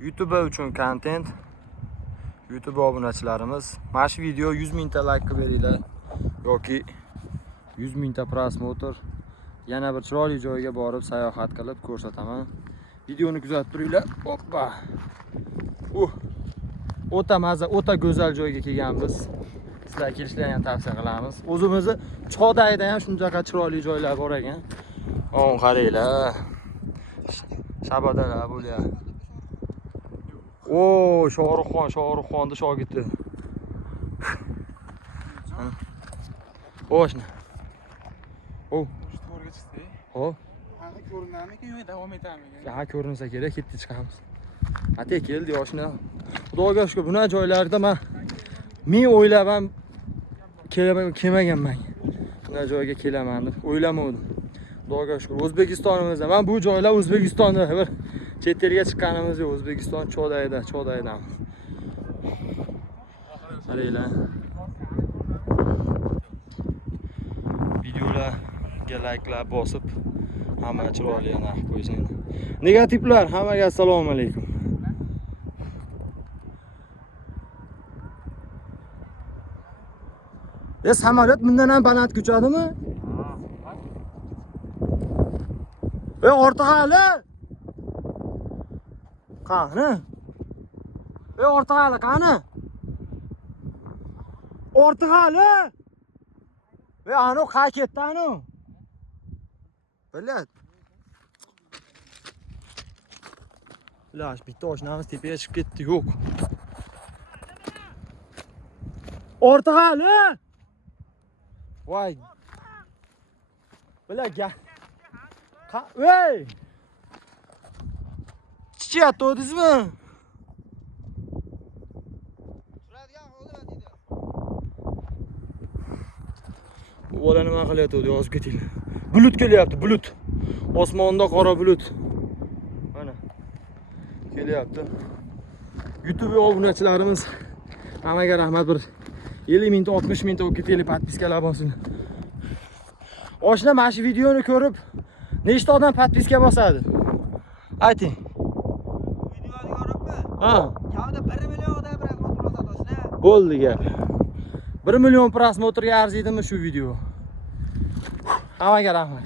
YouTube uchun kontent. YouTube obunachilarimiz, mana shu video 100 mingta like beringlar yoki 100 mingta prosmotr. Yana bir chiroyli joyga borib sayohat qilib ko'rsataman. Videoni kuzatib turinglar. Hoppa. O'ta maza, o'ta go'zal joyga kelganmiz. Sizlar kelishlarini ham tavsiya qilamiz. O'zimizni Chodayda ham shunday chiroyli joylar bor ekan. On qaranglar. Shabadalar bo'lyapti. Shohruxxonni shogirdi. O'shni. To'g'riga chiqdi. Hop. Haqi ko'rinadimi yo'q davom etamiz? Ha, ko'rinsa kerak, ketdi chiqamiz. Ate keldi yoshni. Xudoga shukr, buna joylarda men o'ylab ham kelmaganman. Buna joyga kelaman deb o'ylamadim. Xudoga shukr, O'zbekistonimizda. Men bu joylar O'zbekistonda bir chet elga chiqqanimiz yo'q. O'zbekiston Chodayda. Qaranglar. Videolarga like'lar bosib, hamma chiroyli narx qo'ysin. Negativlar hammaga assalomu alaykum. Samolyot bundan ham baland uchadimi? Ortiq hali. Qani? Ortiq hali qani? Ortiq hali. Anu qa ketdi anu. Bilat. Lash bitta oshnamiz tepaga chiqib ketdi, yo'q. Ortiq hali. Voy. Bilaga. Ey! Chiyatdi o'dizmi? Bola nima qilyapti, yozib ketinglar. Bulut kelyapti, bulut. Osmonda qora bulut. Mana. Kelyapti. YouTube obunachilarimiz hammaga rahmat, bir 50 mingta, 60 mingta bo'lib ketinglar, podpiskalar bosin. Oshna mana shu videoni ko'rib, nechta odam podpiska bosadi? Ayting. Videoni ko'ribmi? Ha. Kamida 1 million odam prosmotr bosadi oshna. Bo'ldi gap. 1 million prosmotrga arziydimi shu video? Hammaga rahmat.